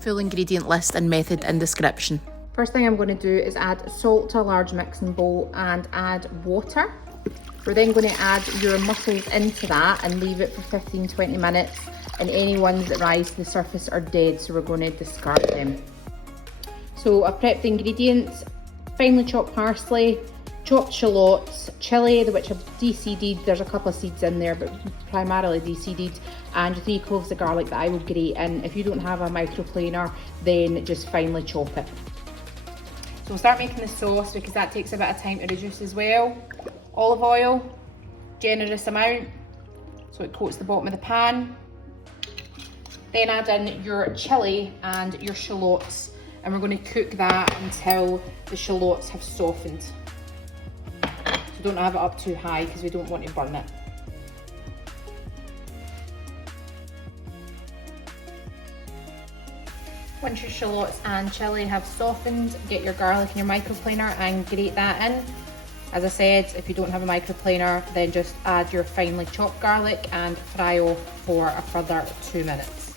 Full ingredient list and method in description. First thing I'm going to do is add salt to a large mixing bowl and add water. We're then going to add your mussels into that and leave it for 15-20 minutes, and any ones that rise to the surface are dead, so we're going to discard them. So I've prepped the ingredients: finely chopped parsley, chopped shallots, chilli, which I've de-seeded. There's a couple of seeds in there, but primarily de-seeded, and 3 cloves of garlic that I will grate in. If you don't have a microplaner, then just finely chop it. So we'll start making the sauce because that takes a bit of time to reduce as well. Olive oil, generous amount, so it coats the bottom of the pan. Then add in your chilli and your shallots, and we're going to cook that until the shallots have softened. So don't have it up too high because we don't want to burn it. Once your shallots and chilli have softened, get your garlic in your microplaner and grate that in. As I said, if you don't have a microplaner, then just add your finely chopped garlic and fry off for a further 2 minutes.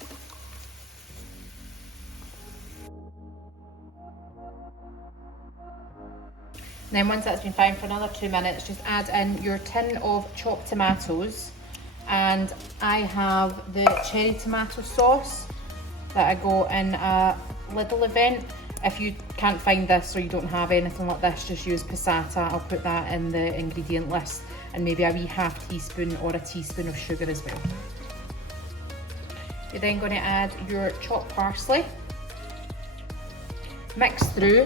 Then once that's been frying for another 2 minutes, just add in your tin of chopped tomatoes, and I have the cherry tomato sauce that I got in a Lidl event. If you can't find this or you don't have anything like this, just use passata. I'll put that in the ingredient list, and maybe a wee half teaspoon or a teaspoon of sugar as well. You're then going to add your chopped parsley, mix through,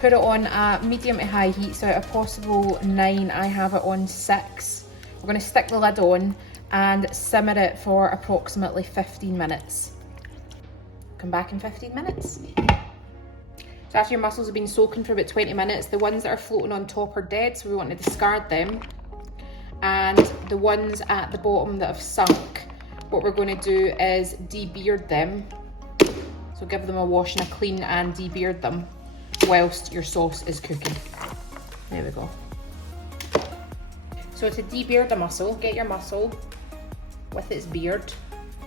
put it on a medium to high heat, so out of possible 9 I have it on 6. We're going to stick the lid on and simmer it for approximately 15 minutes. Come back in 15 minutes. So after your mussels have been soaking for about 20 minutes, the ones that are floating on top are dead, so we want to discard them. And the ones at the bottom that have sunk, what we're going to do is de-beard them. So give them a wash and a clean and de-beard them whilst your sauce is cooking. There we go. So to de-beard a mussel, get your mussel with its beard,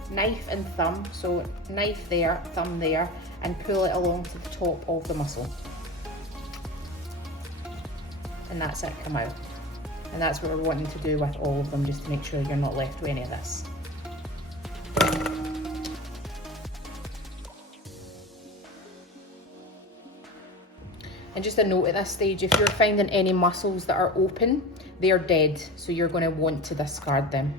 knife and thumb, so knife there, thumb there, and pull it along to the top of the mussel. And that's it, come out. And that's what we're wanting to do with all of them, just to make sure you're not left with any of this. And just a note at this stage, if you're finding any mussels that are open, they are dead, so you're going to want to discard them.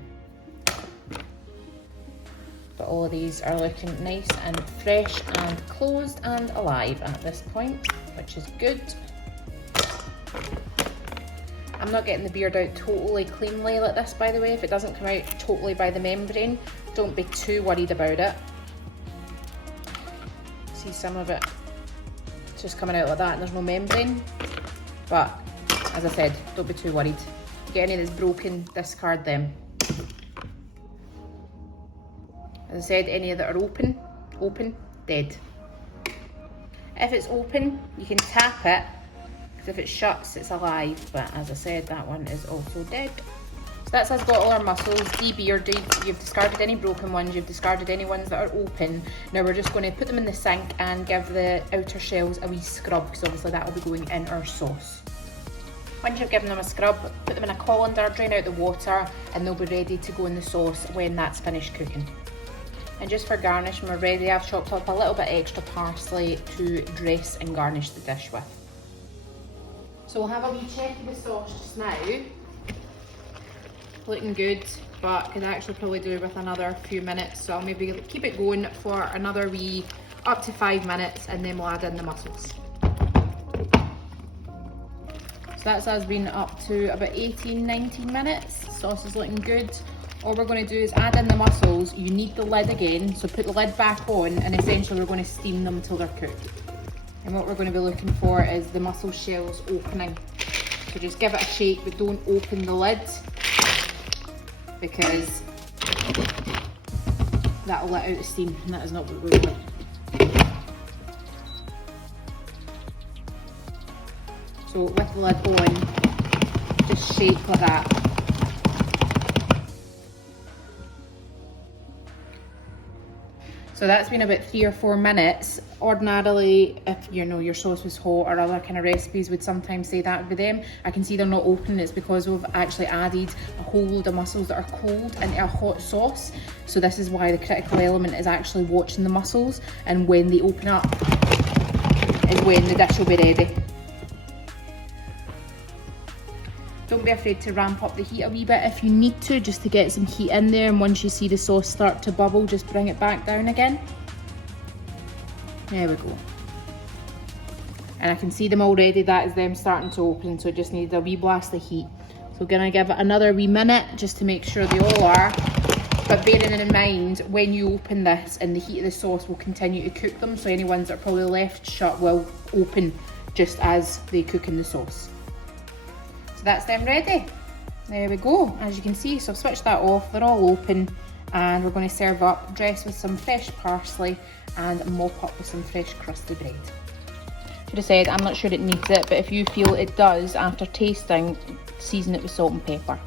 But all of these are looking nice and fresh and closed and alive at this point, which is good. I'm not getting the beard out totally cleanly like this, by the way. If it doesn't come out totally by the membrane, don't be too worried about it. See some of it just coming out like that and there's no membrane. But as I said, don't be too worried. If you get any that's broken, discard them. As I said, any that are open, dead. If it's open, you can tap it, because if it shuts, it's alive. But as I said, that one is also dead. So that's us got all our mussels de-bearded. You've discarded any broken ones, you've discarded any ones that are open. Now we're just going to put them in the sink and give the outer shells a wee scrub, because obviously that will be going in our sauce. Once you've given them a scrub, put them in a colander, drain out the water, and they'll be ready to go in the sauce when that's finished cooking. And just for garnish, when we're ready, I've chopped up a little bit extra parsley to dress and garnish the dish with. So we'll have a wee check of the sauce just now. Looking good, but could actually probably do with another few minutes, so I'll maybe keep it going for another wee up to 5 minutes, and then we'll add in the mussels. So that's us been up to about 18-19 minutes. Sauce is looking good. All we're going to do is add in the mussels. You need the lid again, so put the lid back on, and essentially we're going to steam them until they're cooked. And what we're going to be looking for is the mussel shells opening. So just give it a shake, but don't open the lid, because that'll let out the steam, and that is not what we want. So with the lid on, just shake like that. So that's been about 3 or 4 minutes. Ordinarily, if you know your sauce was hot, or other kind of recipes would sometimes say that with them. I can see they're not open. It's because we've actually added a whole load of mussels that are cold into a hot sauce. So this is why the critical element is actually watching the mussels, and when they open up is when the dish will be ready. Don't be afraid to ramp up the heat a wee bit if you need to, just to get some heat in there, and once you see the sauce start to bubble, just bring it back down again. There we go. And I can see them already, that is them starting to open, so it just needs a wee blast of heat. So gonna give it another wee minute just to make sure they all are. But bearing in mind, when you open this, and the heat of the sauce will continue to cook them, so any ones that are probably left shut will open just as they cook in the sauce. So that's them ready. There we go, as you can see. So I've switched that off, they're all open, and we're going to serve up, dress with some fresh parsley and mop up with some fresh crusty bread. Should have said, I'm not sure it needs it, but if you feel it does after tasting, season it with salt and pepper.